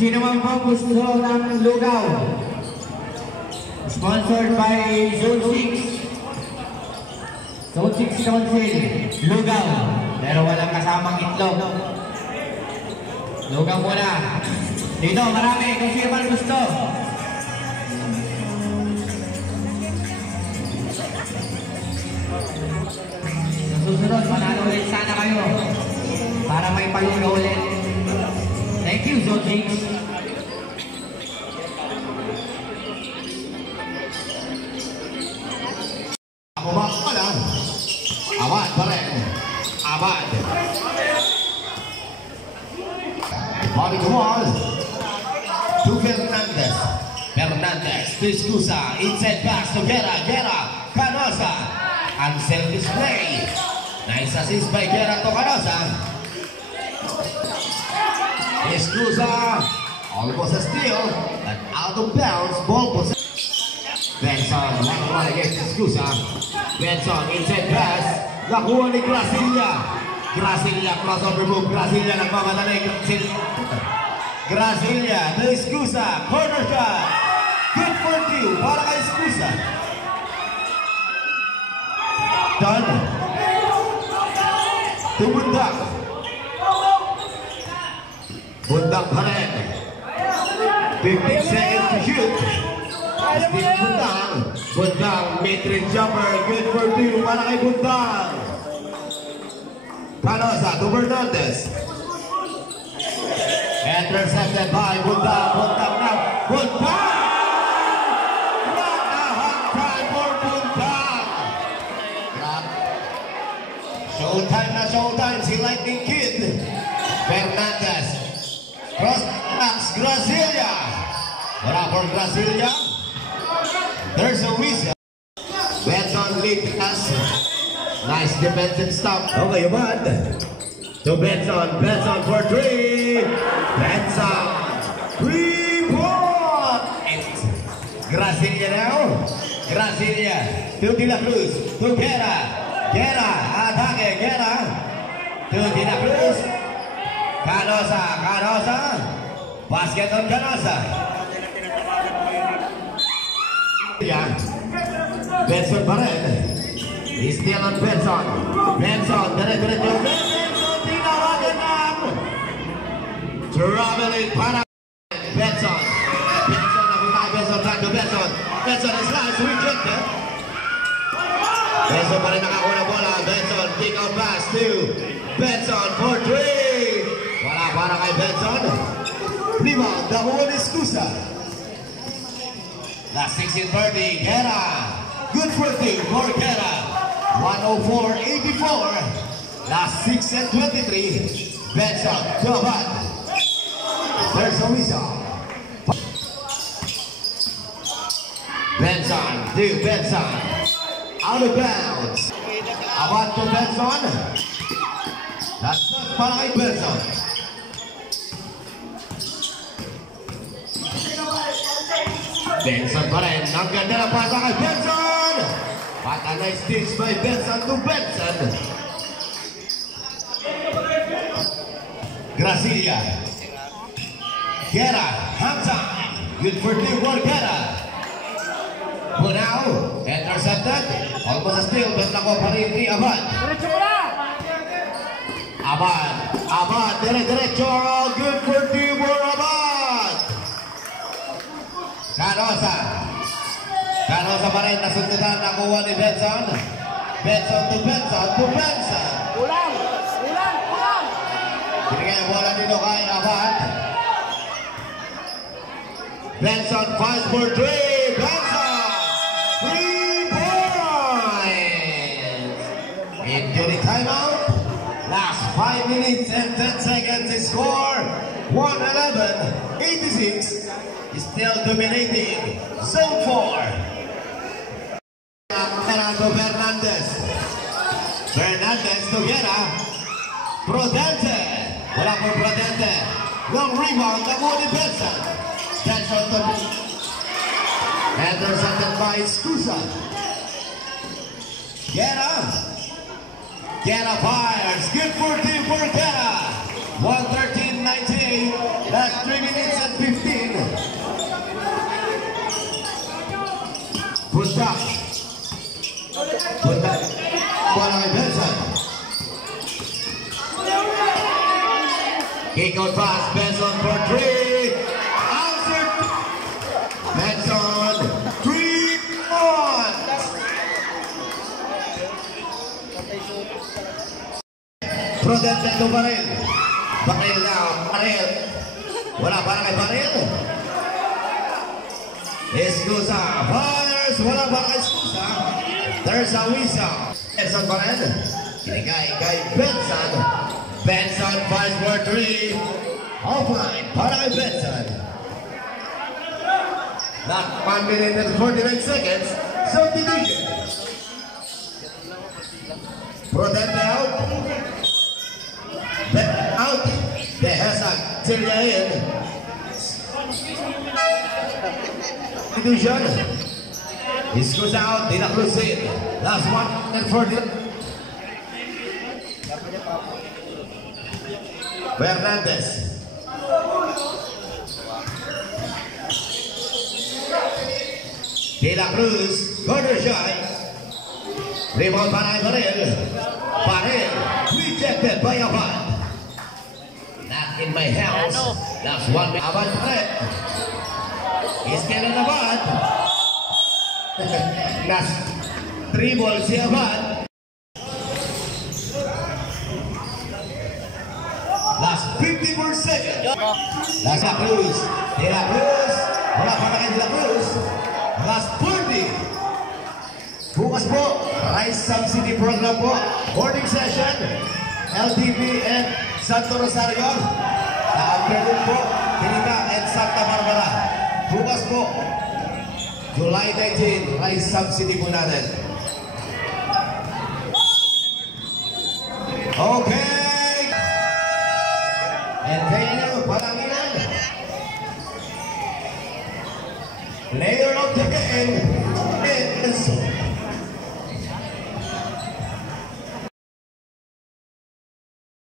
sino man po gusto ng lugaw, sponsored by Zone 6. Zone 6 Council, lugaw, pero walang kasamang itlog. Lugaw muna. Dito, marami, kung sino man gusto. Susunod, manalo ulit sana kayo para may palugaw ulit. Thank you, Zone 6. Bumang pa lang. Abad pa rin. Abad. Body Gumal. To Fernandez. Fernandez. Discusa. Inside pass to Guerra. Guerra. Canosa. Ansel display. Nice assist by Guerra to Canosa. Discusa. Almost a steal. And out of bounds. Ball possession. Benson, one against Discusa. Benson, inside pass. Nakuha ni Gracilla. Gracilla, crossover move. Gracilla, nagmamadali. Gracilla, Discusa. Corner shot. Good for two. Para kay Discusa. Done. To Bundak. Bundak pa rin. 15 seconds to shoot. Steve Bundang. Bundang, mid-range jumper. Good for two. Para kay Bundang. Canosa to Fernandez. Intercepted by Bundang. Bundang now. Bundang! What a hot time for Bundang! Showtime na showtime. Si Lightning Kid. Fernandez. Cross backs Gracilla. Wala for Gracilla. There's a whistle. Benson lead us. Nice defensive stop. Okay, bad. To Benson. Benson for three. Benson. 3-point. Gracilla now. Gracilla. To De La Cruz. To Guerra. Guerra. Atake. Guerra. To De La Cruz. Canosa. Canosa. Basket on Canosa. Yeah. Benson pa rin. He's still on Benson. Benson, dire-diretso. Benson, tinawagan lang. Traveling para Benson. Benson, napunta kay Benson. Back to Benson. Benson is last. Rejected. Benson pa rin nakakuha na bola. Benson, kick out pass to Benson for three. Wala para kay Benson. Rebound, nakuha ni Discusa. Last 16 birdie, Guerra. Good for two for Guerra. 104-84. Last 6 and 23. Benson, to Abad. There's a whistle. Benson, to Benson. Out of bounds. Abad to Benson. That's not para kay Benson. Benson pa rin. Ang ganda na pasa kay Benson. But a nice dish by Benson to Benson. Gracilla. Guerra. Hamza. Good for two for Guerra. Bunao. Intercepted. Almost a steal. But nakuha pa rin ni Abad. Abad. Abad. Dire-diretso. Good for two for Abad. Canosa. Canosa pa rin nasundutan. Nakuha ni Benson. Benson to Benson to Benson. Ulang! Ulang! Ulang! Binigay ang bola dito kay Abad. Benson fights for three. Benson! 3 points! Injury timeout. Last 5 minutes and 10 seconds to score. 111-86. Still dominating Zone 4. Fernando Fernandez. Fernandez to Guerra. Prudente. Wala po Prudente. Long rebound. Nakuha ni Benson. Benson to intercepted by Discusa. Guerra. Guerra fires. Good for two for Guerra. 113-98. That's 3 minutes and Punta. Punta. Bola kay Benson. Kick out pass. Benson for 3. Answered. Benson. 3-1. Prudente to Baril. Baril now. Baril. Wala para kay Baril. Escusa. Fires. Wala para kay Escusa. There's a whistle. Benson pa rin. Kinigay kay Benson. Benson fires for 3. Offline para kay Benson. Not 1 minute and 49 seconds. Subdivision. Prudente out. Out. Dehesa. Celia in. Division. Escusa out. De La Cruz in. Last 1 and 40. Fernandez. De La Cruz. Corner shot. Rebound para Baril. Baril. Rejected by Abad. Not in my house. Last 1 minute. Abad threat. He's killing Abad. Last 3 balls si Abad. Last 54 seconds. Last La Cruz. De La Cruz. Wala pa na kay De La Cruz. Last 40. Bukas po, Rice Subsidy Program po. Morning session. LTV and Santo Rosario. Afternoon po, Tinita and Santa Barbara. Bukas po, July 19, Rice Subsidy po natin. Okay.